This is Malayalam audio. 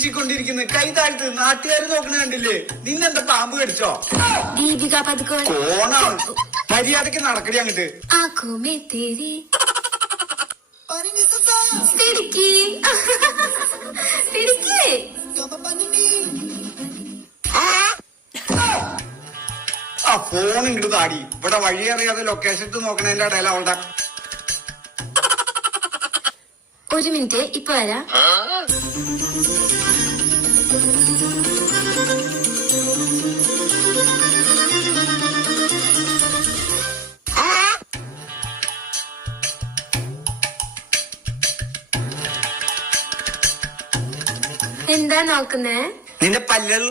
വീശിക്കൊണ്ടിരിക്കുന്നു. കൈ താഴ്ത്ത്. നാട്ടുകാർ നോക്കണ കണ്ടില്ലേ? നിന്നെന്താ പാമ്പ് കടിച്ചോ? ദീപിക പതുക്കോൺ കോണാണ്. മര്യാദക്ക് നടക്കടി അങ്ങട്ട്. ആ ഫോൺ ഇങ്ങോട്ട് താടി. ഇവിടെ വഴി അറിയാതെ ലൊക്കേഷൻ ഇട്ട് നോക്കണതിന്റെ ഇടയിൽ അവളുടെ. ഒരു മിനിറ്റ്, ഇപ്പൊ വരാം. എന്താ നോക്കുന്നേ? നിന്റെ പല്ലുകൾ